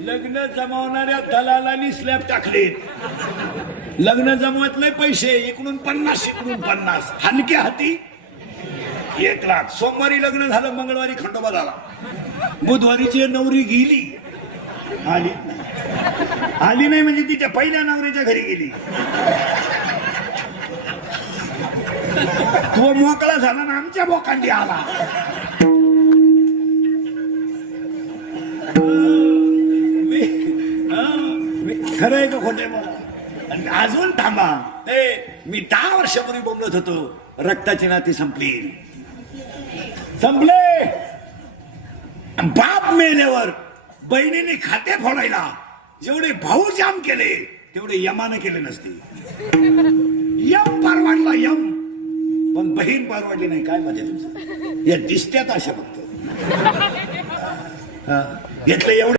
लग्न जमावणाऱ्या दलालांनी स्लॅब टाकलेत. लग्न जमवत नाही पैसे इकडून पन्नास इकडून पन्नास. हलक्या हाती एक लाख. सोमवारी लग्न झालं मंगळवारी खंडोबा झाला. बुधवारीची नवरी गेली. आली आली नाही म्हणजे तिच्या पहिल्या नवरीच्या घरी गेली. तो मोकळा झाला ना आमच्या बोकांडी आला. खरं आहे का खोटे आणि अजून थांबा. ते मी दहा वर्षापूर्वी बोलत होतो. रक्ताची नाती संपली. संपले. बाप मेल्यावर बहिणीने खाते फोडायला. जेवढे भाऊ जाम केले तेवढे यमाने केले नसते. यम पारवाडला यम. पण बहीण पारवाडली नाही. काय माझ्या तुमचं? या दिसत्यात अशा फक्त. घेतलं एवढं?